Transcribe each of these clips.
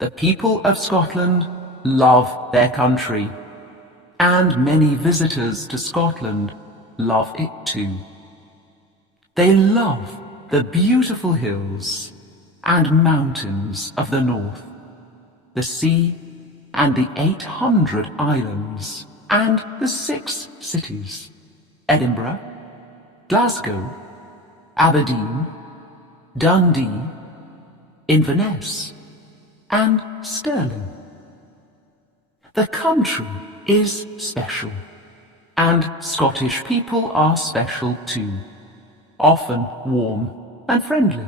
The people of Scotland love their country, and many visitors to Scotland love it too. They love the beautiful hills and mountains of the north, the sea and the 800 islands and the 6 cities, Edinburgh, Glasgow, Aberdeen, Dundee, Inverness, and Stirling. The country is special, and Scottish people are special too, often warm and friendly.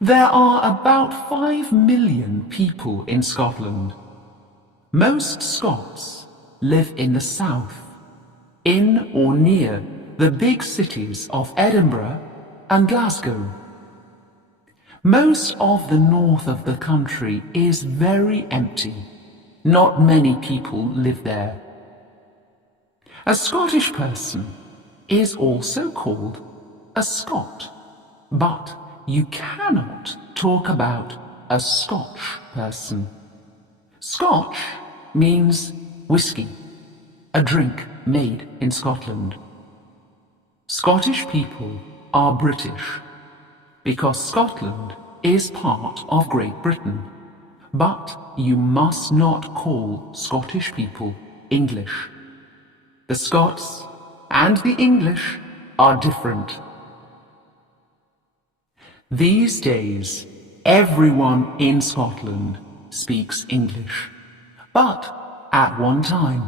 There are about 5 million people in Scotland. Most Scots live in the south, in or near the big cities of Edinburgh and Glasgow. Most of the north of the country is very empty. Not many people live there. A Scottish person is also called a Scot, but you cannot talk about a Scotch person. Scotch means whiskey, a drink made in Scotland. Scottish people are British because Scotland is part of Great Britain, but you must not call Scottish people English. The Scots and the English are different. These days, everyone in Scotland speaks English, but at one time,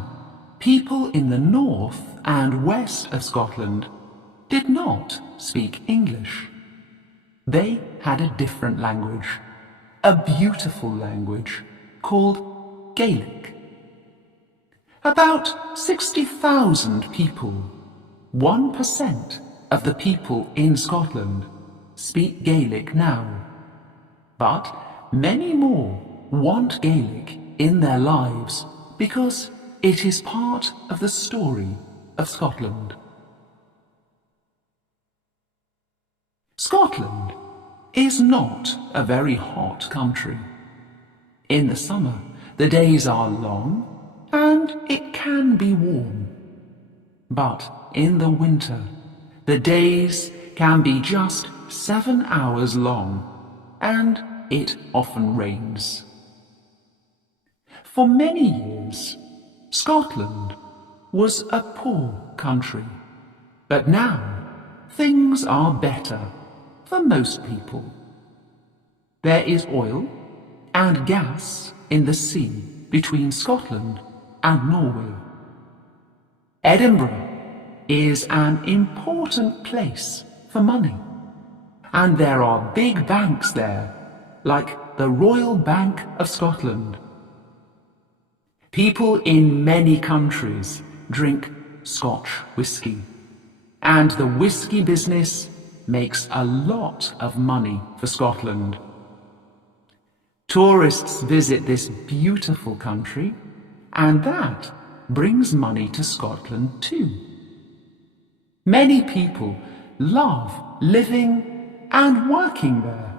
people in the north and west of Scotland did not speak English. They had a different language, a beautiful language called Gaelic. About 60,000 people, 1% of the people in Scotland, speak Gaelic now. But many more want Gaelic in their lives because it is part of the story of Scotland. Scotland is not a very hot country. In the summer, the days are long and it can be warm. But in the winter, the days can be just 7 hours long and it often rains. For many years, Scotland was a poor country, but now things are better for most people. There is oil and gas in the sea between Scotland and Norway. Edinburgh is an important place for money, and there are big banks there, like the Royal Bank of Scotland. People in many countries drink Scotch whisky, and the whisky business makes a lot of money for Scotland. Tourists visit this beautiful country, and that brings money to Scotland too. Many people love living and working there,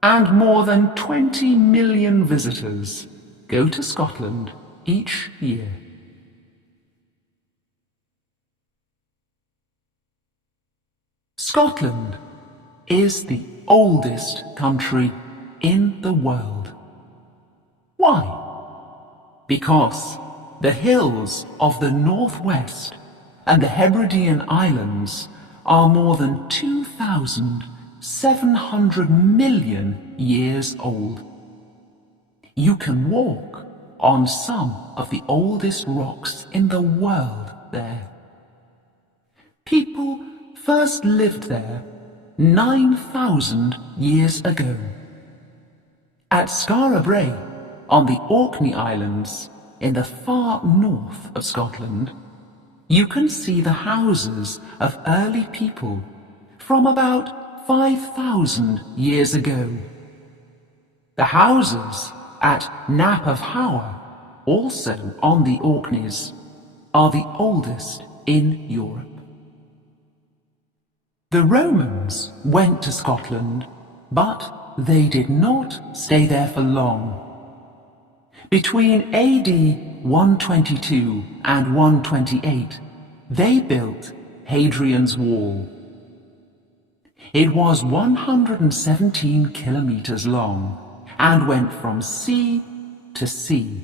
and more than 20 million visitors go to Scotland each year. Scotland is the oldest country in the world. Why? Because the hills of the northwest and the Hebridean Islands are more than 2,700 million years old. You can walk on some of the oldest rocks in the world there. People first lived there 9,000 years ago. At Skara Brae, on the Orkney Islands, in the far north of Scotland, you can see the houses of early people from about 5,000 years ago. The houses at Nap of Hower, also on the Orkneys, are the oldest in Europe. The Romans went to Scotland, but they did not stay there for long. Between AD 122 and 128, they built Hadrian's Wall. It was 117 kilometers long and went from sea to sea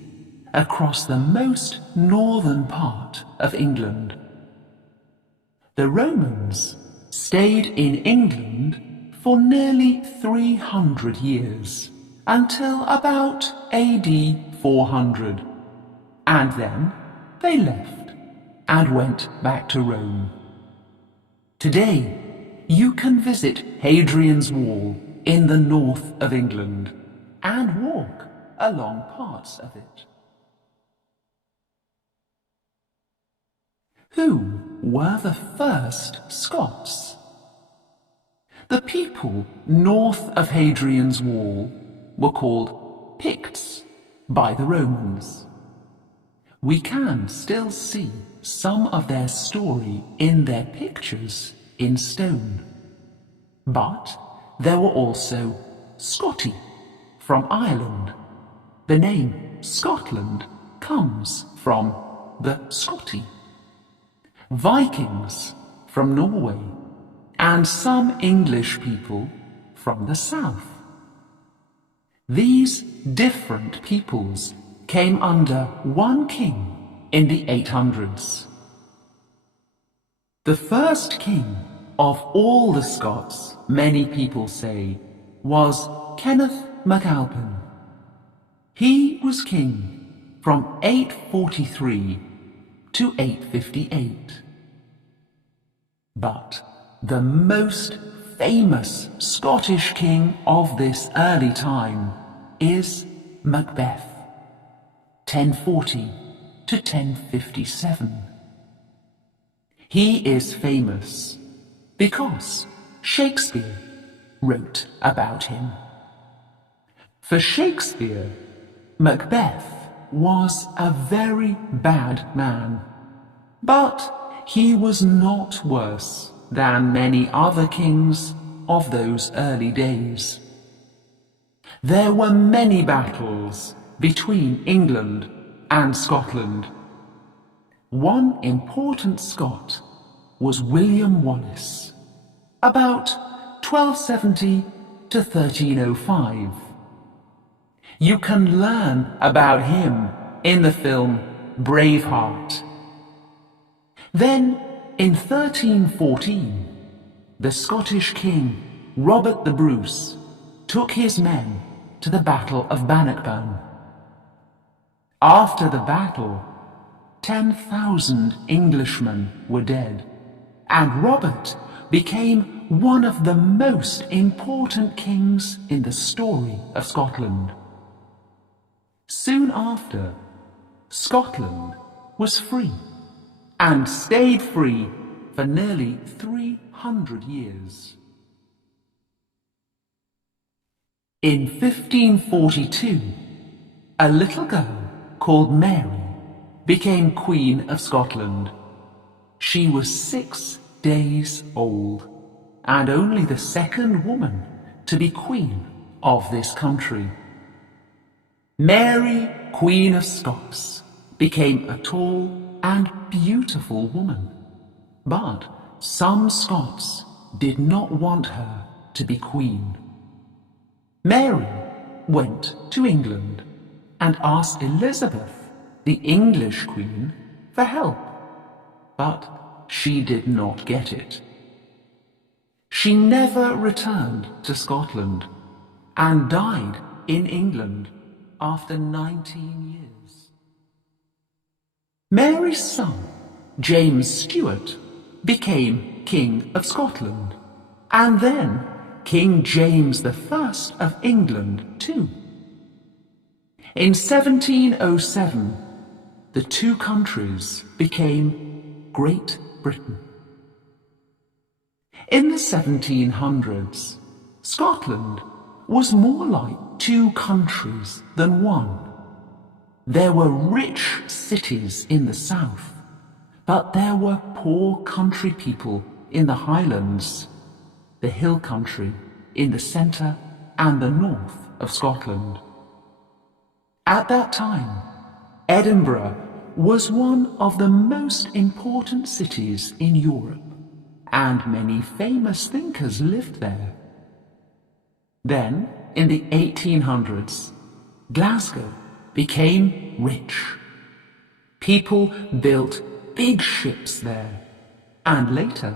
across the most northern part of England. The Romans stayed in England for nearly 300 years until about AD 400, and then they left and went back to Rome. Today, you can visit Hadrian's Wall in the north of England and walk along parts of it. Who were the first Scots? The people north of Hadrian's Wall were called Picts by the Romans. We can still see some of their story in their pictures in stone. But there were also Scotti from Ireland. The name Scotland comes from the Scotti. Vikings from Norway, and some English people from the south. These different peoples came under one king in the 800s. The first king of all the Scots, many people say, was Kenneth MacAlpin. He was king from 843 to 858. But the most famous Scottish king of this early time is Macbeth, 1040 to 1057. He is famous because Shakespeare wrote about him. For Shakespeare, Macbeth was a very bad man, but he was not worse than many other kings of those early days. There were many battles between England and Scotland. One important Scot was William Wallace, about 1270 to 1305. You can learn about him in the film Braveheart. Then, in 1314, the Scottish king Robert the Bruce took his men to the Battle of Bannockburn. After the battle, 10,000 Englishmen were dead, and Robert became one of the most important kings in the story of Scotland. Soon after, Scotland was free, and stayed free for nearly 300 years. In 1542, a little girl called Mary became Queen of Scotland. She was 6 days old, and only the second woman to be Queen of this country. Mary, Queen of Scots, became a tall and beautiful woman, but some Scots did not want her to be queen. Mary went to England and asked Elizabeth, the English queen, for help, but she did not get it. She never returned to Scotland and died in England after 19 years. Mary's son, James Stuart, became King of Scotland, and then King James I of England too. In 1707, the two countries became Great Britain. In the 1700s, Scotland was more like two countries than one. There were rich cities in the south, but there were poor country people in the Highlands, the hill country in the centre and the north of Scotland. At that time, Edinburgh was one of the most important cities in Europe, and many famous thinkers lived there. Then, in the 1800s, Glasgow became rich. People built big ships there, and later,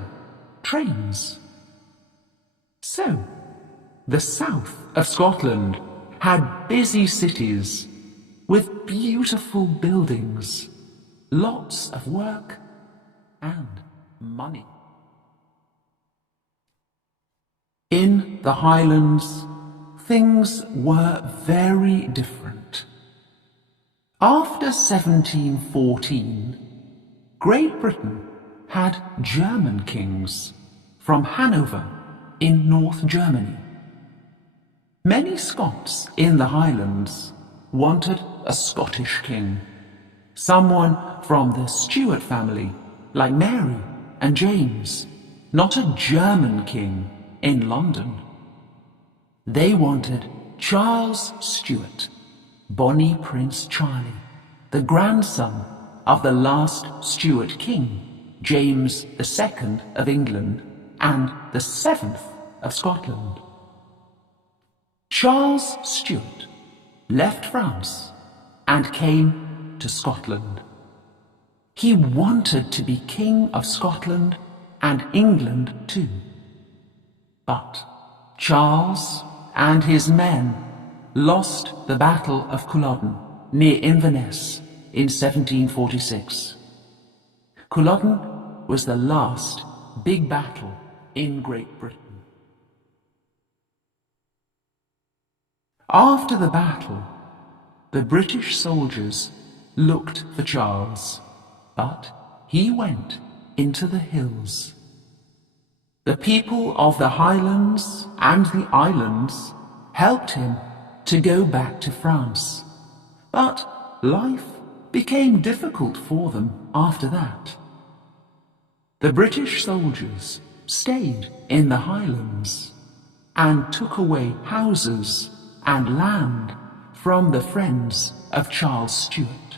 trains. So, the south of Scotland had busy cities with beautiful buildings, lots of work, and money. In the Highlands, things were very different. After 1714, Great Britain had German kings from Hanover in North Germany. Many Scots in the Highlands wanted a Scottish king, someone from the Stuart family like Mary and James, not a German king in London. They wanted Charles Stuart, Bonnie Prince Charlie, the grandson of the last Stuart king, James II of England and the 7th of Scotland. Charles Stuart left France and came to Scotland. He wanted to be King of Scotland and England too. But Charles and his men lost the Battle of Culloden near Inverness in 1746. Culloden was the last big battle in Great Britain. After the battle, the British soldiers looked for Charles, but he went into the hills. The people of the Highlands and the islands helped him to go back to France, but life became difficult for them after that. The British soldiers stayed in the Highlands and took away houses and land from the friends of Charles Stuart.